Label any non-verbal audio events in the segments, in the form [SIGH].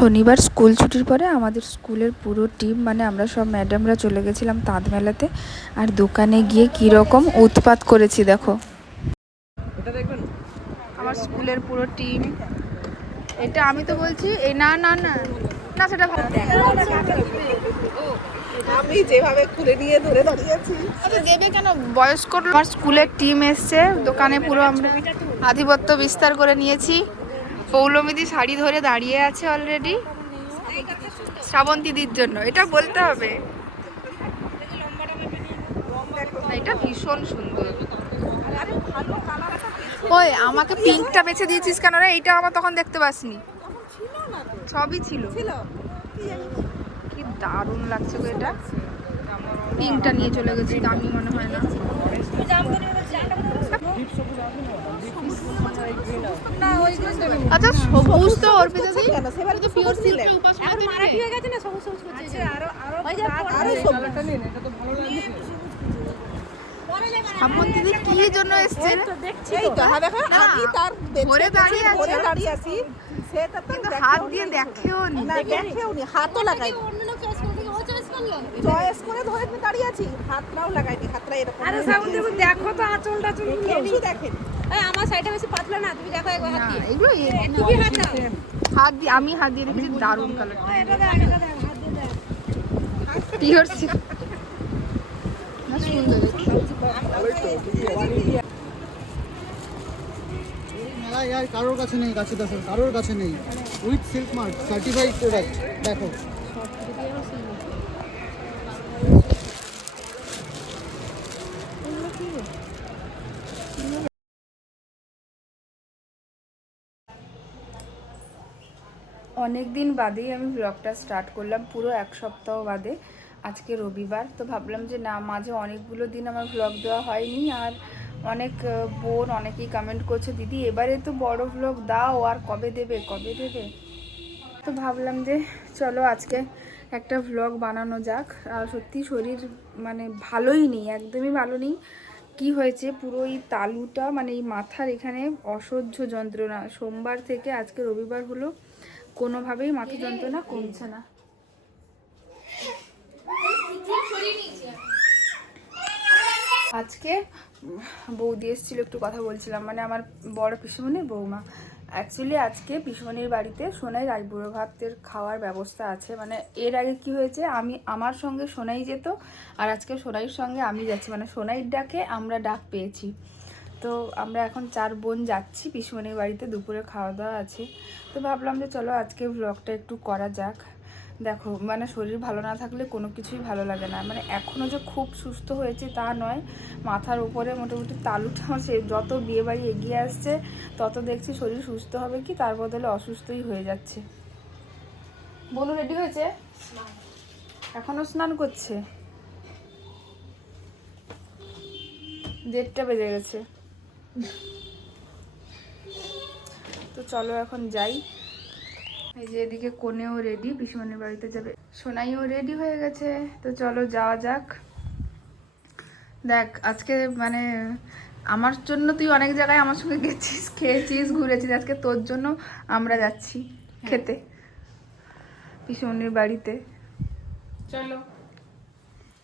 শনিবার স্কুল ছুটির পরে আমাদের স্কুলের পুরো টিম মানে আমরা সব ম্যাডামরা চলে গেছিলাম তাঁত মেলাতে। আর দোকানে গিয়ে কীরকম উৎপাত করেছি দেখো। আমার স্কুলের পুরো টিম। এটা আমি তো বলছি এই না না না। না সেটা ভালো আমি যেভাবে খুলে নিয়ে ধরে দাঁড়িয়েছি। আচ্ছা দেবে কেন? বয়স্ক আমার স্কুলের টিম এসছে দোকানে পুরো আমরা আধিপত্য বিস্তার করে নিয়েছি। পৌলমিদি শাড়ি ধরে দাঁড়িয়ে আছে অলরেডি শ্রাবন্তীদির জন্য, এটা বলতে হবে। এটা ভীষণ সুন্দর। ওই, আমাকে পিঙ্কটা বেছে দিয়েছিস কেন রে? এইটা আমার তখন দেখতে পাসনি। সবই ছিল। কি দারুণ লাগছে গো এটা। পিঙ্কটা নিয়ে চলে গেছি, দামি মনে হয় না। আচ্ছা সবুজ তো অর্পিতা দি। কেন? সেবারে তো পিওর সিল্ক এখন মারাঠি হয়ে গেছে না? সবুজ সবুজ করছে আরও আরও ওই যে আরও সবুজ। আপন দিদি কি জন্য এসছে? দেখছি এই তো হ্যাঁ দেখো আমি তার বেঁচে দাঁড়িয়ে আছে। ধরে দাঁড়িয়ে আছি। সেটা তো দেখেও হাত নি। দিয়ে দেখেও নি দেখেও নি হাতও লাগাই অন্য চয়েস করে ধরে দাঁড়িয়ে আছি। হাতটাও লাগাইনি হাতটা এরকম আরে সাউন্ড দেবো দেখো তো দেখেন। আমার সাইডটা বেশি পাতলা না তুমি দেখো একবার হাত দিয়ে। এগুলো তুমি হাত দাও। হাত দিয়ে আমি হাত দিয়ে রেখেছি দারুণ কালার এটা দেখ এটা দেখ হাত দিয়ে দেখ। পিওর না সুন্দর মেলায় আর কারোর কাছে নেই কারোর কাছে নেই। With silk mark certified product দেখো। অনেক দিন বাদেই আমি ব্লগটা স্টার্ট করলাম, পুরো এক সপ্তাহ বাদে। আজকে রবিবার, তো ভাবলাম যে না, মাঝে অনেকগুলো দিন আমার ব্লগ দেওয়া হয়নি আর অনেক বোন অনেকেই কমেন্ট করছে, দিদি, এবারে তো বড় ব্লগ দাও, আর কবে দেবে কবে দেবে? তো ভাবলাম যে চলো আজকে একটা ভ্লগ বানানো যাক। আর সত্যি শরীর মানে ভালোই নেই, একদমই ভালো নেই। কি হয়েছে? পুরো এই তালুটা মানে এই মাথার এখানে অসহ্য যন্ত্রণা। সোমবার থেকে আজকে রবিবার হলো কোনোভাবেই মাথা যন্ত্রণা কমছে না। আজকে বৌদি এসেছিল, একটু কথা বলছিলাম। মানে আমার বড় পিসুমণির বৌমা। অ্যাকচুয়ালি আজকে পিসুমণির বাড়িতে সোনাই রাইবুড়ো ভাতের খাওয়ার ব্যবস্থা আছে। মানে এর আগে কি হয়েছে, আমি আমার সঙ্গে সোনাই যেত, আর আজকে সোনাইয়ের সঙ্গে আমি যাচ্ছি। মানে সোনাইয়ের ডাকে আমরা ডাক পেয়েছি। তো আমরা এখন চার বোন যাচ্ছি, পিসুমণির বাড়িতে দুপুরে খাওয়া দাওয়া আছে। তো ভাবলাম যে চলো আজকে ব্লগটা একটু করা যাক। দেখো মানে শরীর ভালো না থাকলে কোনো কিছুই ভালো লাগে না। মানে এখনও যে খুব সুস্থ হয়েছে তা নয়, মাথার উপরে মোটামুটি তালুটা সে যত বিয়ে বাড়ি এগিয়ে আসছে, তত দেখছি শরীর সুস্থ হবে কি, তার বদলে অসুস্থই হয়ে যাচ্ছে। বনু রেডি হয়েছে? এখনও স্নান করছে? দেড়টা বেজে গেছে। তো চলো এখন যাই। এই যে এদিকে কোনেও রেডি পিসুমনির বাড়িতে যাবে। সোনাইও রেডি হয়ে গেছে তো চলো যাওয়া যাক। দেখ আজকে মানে আমার জন্য তুই অনেক জায়গায় আমার সঙ্গে গেছিস খেয়েছিস ঘুরেছিস। আজকে তোর জন্য আমরা যাচ্ছি খেতে পিসুমনির বাড়িতে। চলো।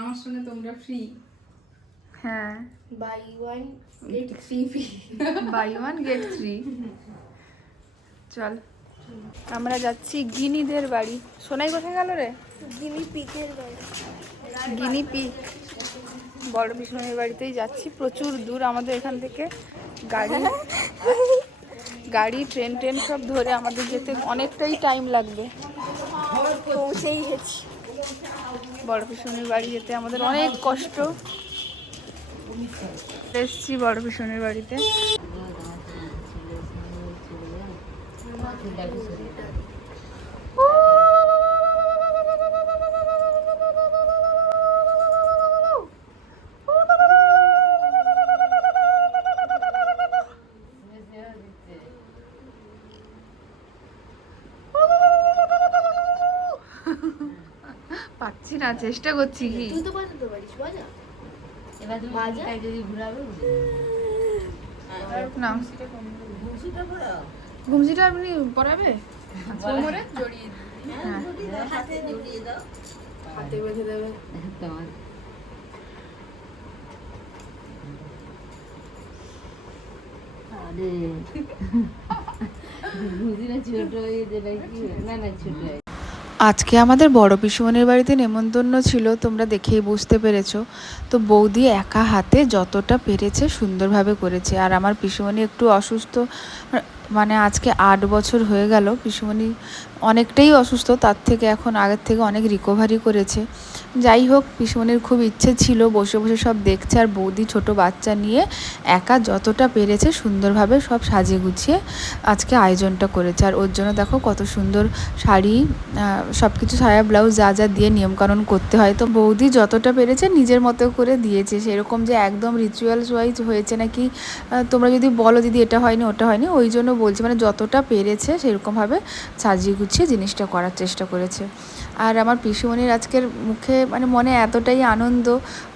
আমার সঙ্গে তোমরা ফ্রি হ্যাঁ। Buy one get free buy one get three চল। আমরা যাচ্ছি গিনিদের বাড়ি। সোনাই কোথায় গেল রে? গিনি পিকের বাড়ি। Guinea pig. বড় পিছনের বাড়িতেই যাচ্ছি। প্রচুর দূর আমাদের এখান থেকে। গাড়ি গাড়ি ট্রেন ট্রেন সব ধরে আমাদের যেতে অনেকটাই টাইম লাগবে। পৌঁছেই গেছি। বড় পিছনের বাড়ি যেতে আমাদের অনেক কষ্ট। এসছি বড় পিছনের বাড়িতে। পাচ্ছি না চেষ্টা করছি কি? তুই তো এবার তুমি বাজা? বাজায় যদি ঘুরাবে না। ঘুমসিটা আপনি পড়াবে? কোমরে জড়িয়ে দিবি হাতে বেঁধে দেবে। তোমার আরে। বুঝি ছোট হয়ে যেটা কি? না না ছোট হয়ে আজকে আমাদের বড় পিসুমনের বাড়িতে নেমন্তন্ন ছিল, তোমরা দেখেই বুঝতে পেরেছ। তো বৌদি একা হাতে যতটা পেরেছে সুন্দরভাবে করেছে। আর আমার পিসুমনি একটু অসুস্থ মানে আজকে আট বছর হয়ে গেল, পিসুমণি অনেকটাই অসুস্থ, তার থেকে এখন আগের থেকে অনেক রিকভারি করেছে। যাই হোক, পিসুমণির খুব ইচ্ছে ছিল, বসে বসে সব দেখছে আর বৌদি ছোট বাচ্চা নিয়ে একা যতটা পেরেছে সুন্দরভাবে সব সাজিয়ে গুছিয়ে আজকে আয়োজনটা করেছে। আর ওর জন্য দেখো কত সুন্দর শাড়ি সব কিছু সায়া ব্লাউজ যা যা দিয়ে নিয়মকানুন করতে হয়। তো বৌদি যতটা পেরেছে নিজের মতো করে দিয়েছে। সেরকম যে একদম রিচুয়ালস ওয়াইজ হয়েছে নাকি তোমরা যদি বলো, দিদি, এটা হয়নি, ওটা হয়নি। ওই জন্য বলছি মানে যতটা পেরেছে সেরকমভাবে সাজিয়ে গুছিয়ে জিনিসটা করার চেষ্টা করেছে। আর আমার পিসুমণির আজকের মুখে মানে মনে এতটাই আনন্দ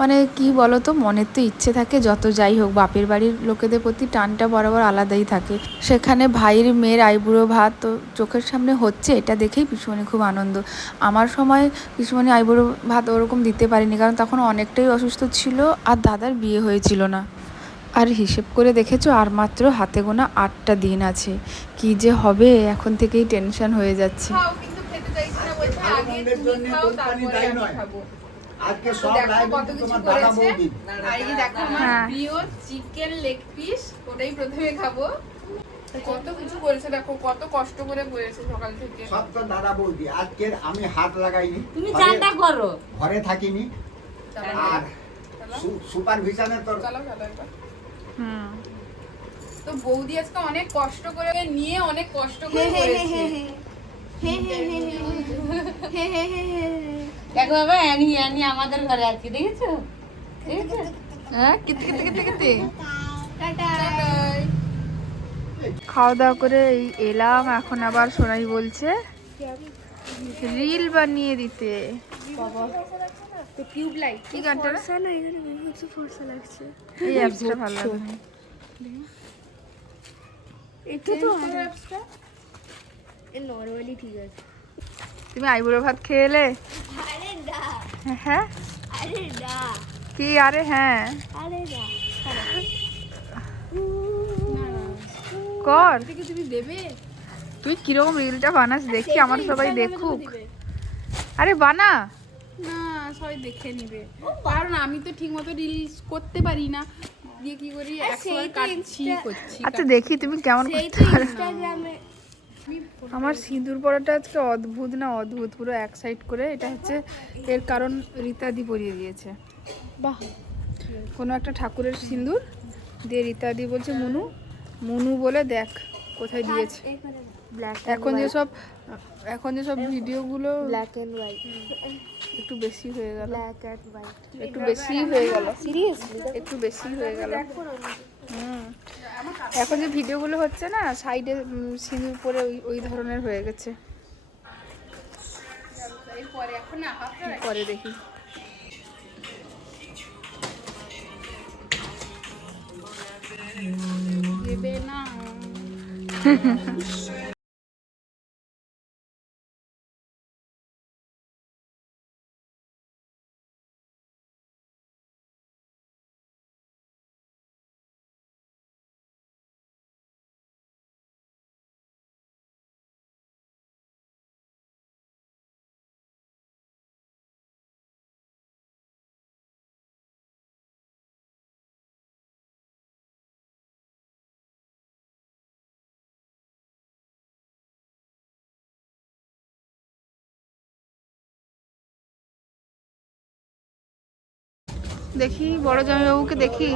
মানে কি বলো তো মনের তো ইচ্ছে থাকে যত যাই হোক, বাপের বাড়ির লোকেদের প্রতি টানটা বরাবর আলাদাই থাকে। সেখানে ভাইয়ের মেয়ের আইবুড়ো ভাত তো চোখের সামনে হচ্ছে, এটা দেখেই পিসুমণি খুব আনন্দ। আমার সময় পিসুমণি আইবুড়ো ভাত ওরকম দিতে পারিনি, কারণ তখন অনেকটাই অসুস্থ ছিল আর দাদার বিয়ে হয়েছিল না। আর হিসেব করে দেখেছ আর মাত্র হাতে গোনা আটটা দিন আছে। কি যে হবে এখন থেকেই টেনশন হয়ে যাচ্ছে। কত কিছু করেছে। দেখো হ্যাঁ। প্রিয় চিকেন লেগ পিস খাব। কত কিছু করেছে দেখো কত কষ্ট করে করেছে সকাল থেকে। সব তো দাদা বৌদি আজকের আমি হাত লাগাইনি। তুমি ঘরে- চানটা করো। ঘরে থাকিনি। আর চলো, সুপারভিশনে তো চলো চলো এবার। হুম তো বৌদি আজকে অনেক কষ্ট করে নিয়ে অনেক কষ্ট করে করেছে দেখো বাবা অ্যানি অ্যানি আমাদের ঘরে আছে দেখেছ দেখেছ হ্যাঁ কিতে কিতে কিতে কিতে খাওয়া দাওয়া করে এই এলাম এখন আবার সোনাই বলছে রিল বানিয়ে দিতে তো টিউব লাইট কি গানটা ফর্সা না এখানে হচ্ছে ফর্সা লাগছে। এই অ্যাপসটা ভালো লাগে। এটা তো নরমালি ঠিক আছে। তুমি আইবুড়ো ভাত খেয়ে এলে? আরে না। হ্যাঁ? আরে না। কি আরে হ্যাঁ? আরে না। কর। তুমি দেবে? তুই কীরকম রিলটা বানাস দেখি আমার সবাই দেখুক। আরে বানা। না সবাই দেখে নিবে। কারণ আমি তো ঠিক মতো রিলস করতে পারি না। দিয়ে কি করি? একশো কাটছি করছি। আচ্ছা দেখি তুমি কেমন করতে পারো। আমার সিঁদুর পরাটা আজকে অদ্ভুত না অদ্ভুত পুরো এক সাইড করে। এটা হচ্ছে এর কারণ রীতাদি পরিয়ে দিয়েছে। বাহ! কোনো একটা ঠাকুরের সিঁদুর দিয়ে রীতাদি বলছে মুনু মুনু বলে দেখ কোথায় দিয়েছে? এখানে ব্ল্যাক এখন যে সব এখন যে সব ভিডিওগুলো ব্ল্যাক এন্ড হোয়াইট একটু বেশি হয়ে গেল। ব্ল্যাক এন্ড হোয়াইট একটু বেশি হয়ে গেল। সিরিয়াসলি একটু বেশি হয়ে গেল। হুম। এখন যে ভিডিওগুলো হচ্ছে না সাইডে সিঁদুর পরে ওই ওই ধরনের হয়ে গেছে। পরে দেখি। দেবে না। [LAUGHS] দেখি বড় জামাইবাবুকে দেখি।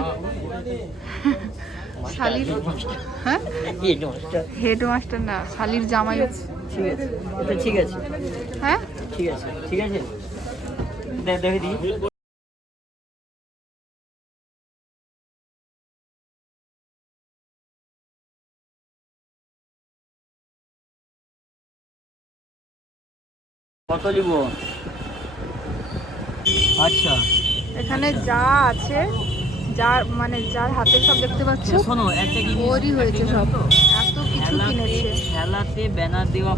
শালির হ্যাঁ? হেড মাস্টার না শালির জামাই। ঠিক আছে এটা ঠিক আছে। হ্যাঁ? ঠিক আছে ঠিক আছে। দেখে দিই। কত নিব? আচ্ছা। এখানে যা আছে যার মানে যার হাতে সব দেখতে পাচ্ছ শোনো একটা জিনিস ওরই হয়েছে সব। এত কিছু কিনেছে। খেলাতে ব্যানার দেওয়া